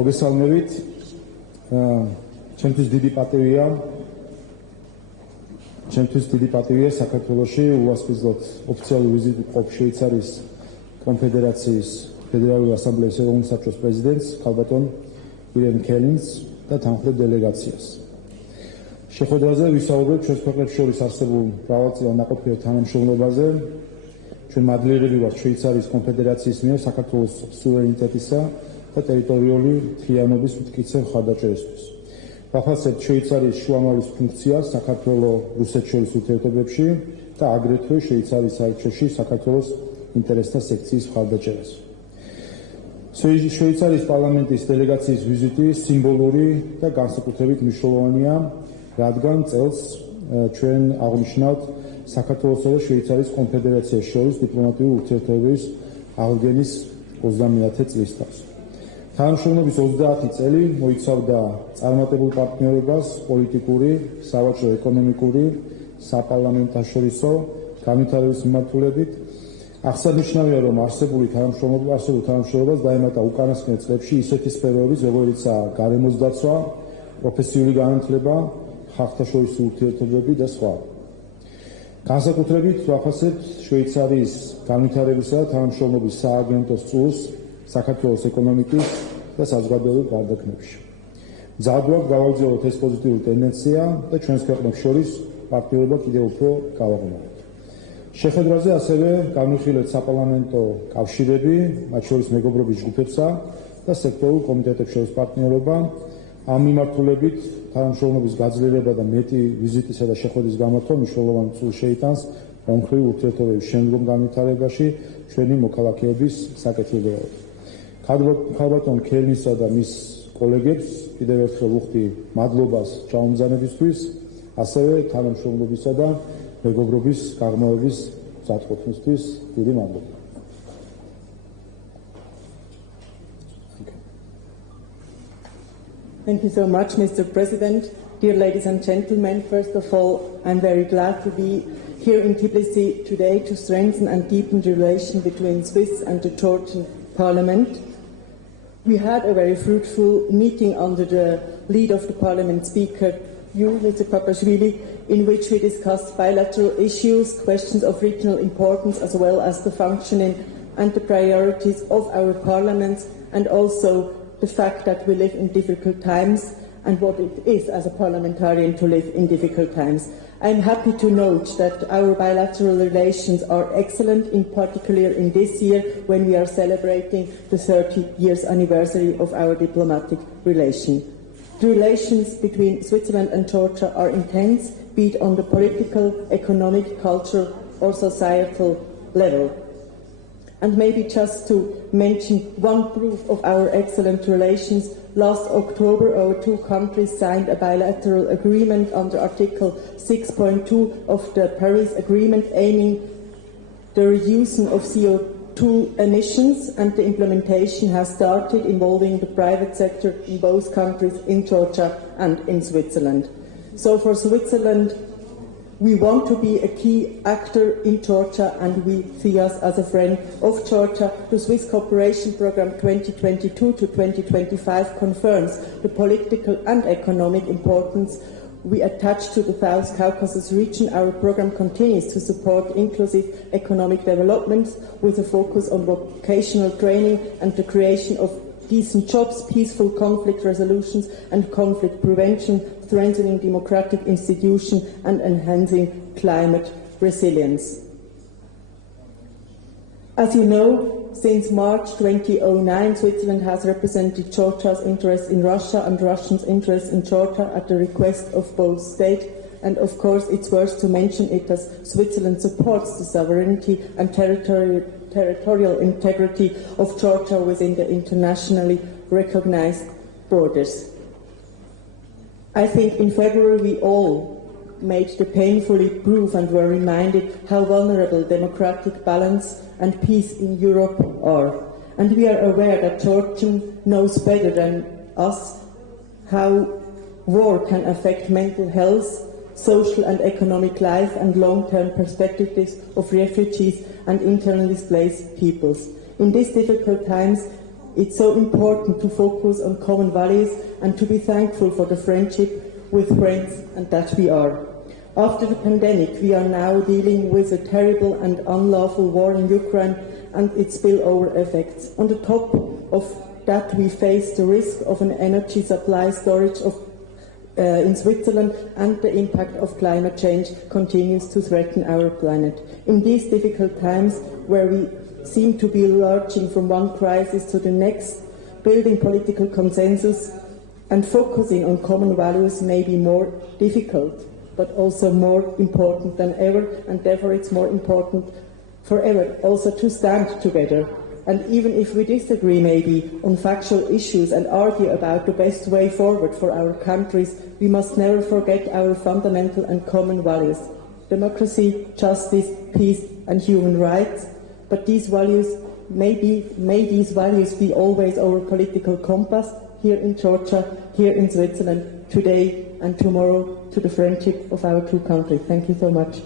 მოგესალმებით. Ჩემთვის დიდი პატივია საქართველოში უასპინძლოთ ოფიციალური ვიზიტი ყოფ შვეიცარიის კონფედერაციის ფედერალური ასამბლეის ეროვნული საბჭოს პრეზიდენტს ქალბატონ ირენ ქელინს და თანამშრომლ დელეგაციას. შეხვედრაზე ვისაუბრებთ ჩვენს ქვეყნებს შორის არსებულ მრავალწლიან ნაყოფიერ თანამშრომლობაზე. ჩვენ მადლიერები ვართ შვეიცარიის კონფედერაციის მიერ საქართველოს სუვერენიტეტისა და ტერიტორიული მთლიანობის მტკიცე მხარდაჭერისთვის. ვახასებთ შვეიცარიის შუამავლის ფუნქციას საქართველოს-რუსეთს შორის ურთიერთობებში და აგრეთვე შვეიცარიის საელჩოში საქართველოს ინტერესთა სექციის მხარდაჭერას. შვეიცარიის პარლამენტის დელეგაციის ვიზიტი სიმბოლური და განსაკუთრებით მნიშვნელოვანია, რადგან წელს ჩვენ აღნიშნავთ საქართველოსა და შვეიცარიის კონფედერაციას შორის დიპლომატიური ურთიერთობების აღდგენის 29 წლისთავს. თანამშრომლობის 30 წელი მოიცავდა წარმატებულ პარტნიორობას პოლიტიკური, სავაჭრო-ეკონომიკური, საპარლამენტაშორისო განვითარების მიმართულებით. აღსანიშნავია, რომ არსებულ თანამშრომლობას დაემატა უკანასკნელ წლებში ისეთი სფეროებიც, როგორიცაა გარემოს დაცვა, პროფესიული განათლება, ხალხთაშორისი ურთიერთობები და სხვა. განსაკუთრებით ვახასებთ შვეიცარიის განვითარებისა და თანამშრომლობის სააგენტოს წურს საქართველოს ეკონომიკის და საზოგადოებრივ გარდაქმნებში. მზად ვართ გავაგრძელოთ ეს პოზიტიური ტენდენცია და ჩვენს ქვეყნებს შორის პარტნიორობა კიდევ უფრო გავაღრმავოთ. შეხვედრაზე ასევე განვიხილეთ საპარლამენტო კავშირები, მათ შორის მეგობრობის ჯგუფებსა და სექტორულ კომიტეტებს შორის პარტნიორობა. ამ მიმართულებით თანამშრომლობის გაძლიერება და მეტი ვიზიტისა და შეხვედრის გამართვა მნიშვნელოვან წვლილს შეიტანს ორმხრივი ურთიერთობების შემდგომ განვითარებაში ჩვენი მოქალაქეების საკეთილდღეობით. ქალბატონ ქელინსა და მის კოლეგებს კიდევ ერთხელ ვუხდი მადლობას ჩაუმზადებისთვის, ასევე თანამშრომლობისა და მეგობრობის გაღრმავების მზადყოფნისთვის დიდი მადლობა. Thank you so much, Mr. President. Dear ladies and gentlemen, first of all, I'm very glad to be here in Tbilisi today to strengthen and deepen the relation between Swiss and the Georgian Parliament. We had a very fruitful meeting under the lead of the Parliament Speaker, you, Mr. Papa-Schwili, in which we discussed bilateral issues, questions of regional importance, as well as the functioning and the priorities of our parliaments, and also the fact that we live in difficult times and what it is as a parliamentarian to live in difficult times. I'm happy to note that our bilateral relations are excellent, in particular in this year when we are celebrating the 30 years anniversary of our diplomatic relation. The relations between Switzerland and Georgia are intense, be it on the political, economic, cultural or societal level. And maybe just to mention one proof of our excellent relations, last October our two countries signed a bilateral agreement under Article 6.2 of the Paris Agreement aiming the reduction of CO2 emissions, and the implementation has started involving the private sector in both countries, in Georgia and in Switzerland. So for Switzerland, we want to be a key actor in Georgia, and we see us as a friend of Georgia. The Swiss Cooperation Programme 2022 to 2025 confirms the political and economic importance we attach to the South Caucasus region. Our programme continues to support inclusive economic development with a focus on vocational training and the creation of decent jobs, peaceful conflict resolutions and conflict prevention, strengthening democratic institutions and enhancing climate resilience. As you know, since March 2009, Switzerland has represented Georgia's interests in Russia and Russia's interests in Georgia at the request of both states. And of course, it's worth to mention it as Switzerland supports the sovereignty and territorial integrity of Georgia within the internationally recognized borders. I think in February we all made the painfully proof and were reminded how vulnerable democratic balance and peace in Europe are. And we are aware that Georgia knows better than us how war can affect mental health, social and economic life and long-term perspectives of refugees and internally displaced peoples. In these difficult times, it's so important to focus on common values and to be thankful for the friendship with friends and that we are. After the pandemic, we are now dealing with a terrible and unlawful war in Ukraine and its spillover effects. On the top of that, we face the risk of an energy supply storage in Switzerland, and the impact of climate change continues to threaten our planet. In these difficult times, where we seem to be lurching from one crisis to the next, building political consensus and focusing on common values may be more difficult, but also more important than ever, and therefore it's more important forever also to stand together. And even if we disagree maybe on factual issues and argue about the best way forward for our countries, we must never forget our fundamental and common values: democracy, justice, peace and human rights. But these values, may these values be always our political compass here in Georgia, here in Switzerland, today and tomorrow, to the friendship of our two countries. Thank you so much.